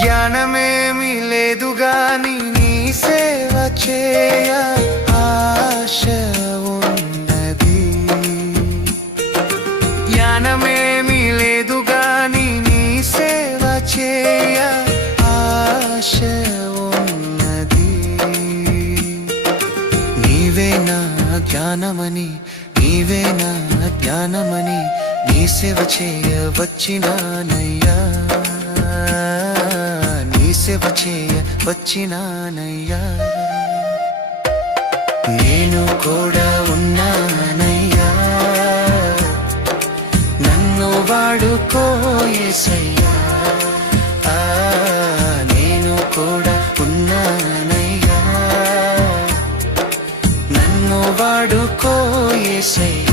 జ్ఞానమేమి లేదు గాని నీ సేవ చేయ ఆశ ఉన్నది. జ్ఞానమేమి లేదు గాని నీ సేవ చేయ ఆశ ఉన్నది. నీవే నా జ్ఞానమని, నీవే నా జ్ఞానమని నీ సేవ చేయ వచ్చినానయ్యా, నీ సేవ చేయ వచ్చినానయ్యా. నేను కూడా ఉన్నానయ్యా, నన్ను వాడుకో యేసయ్యా. నేను కూడా ఉన్నానయ్యా, నన్ను వాడుకో యేసయ్యా.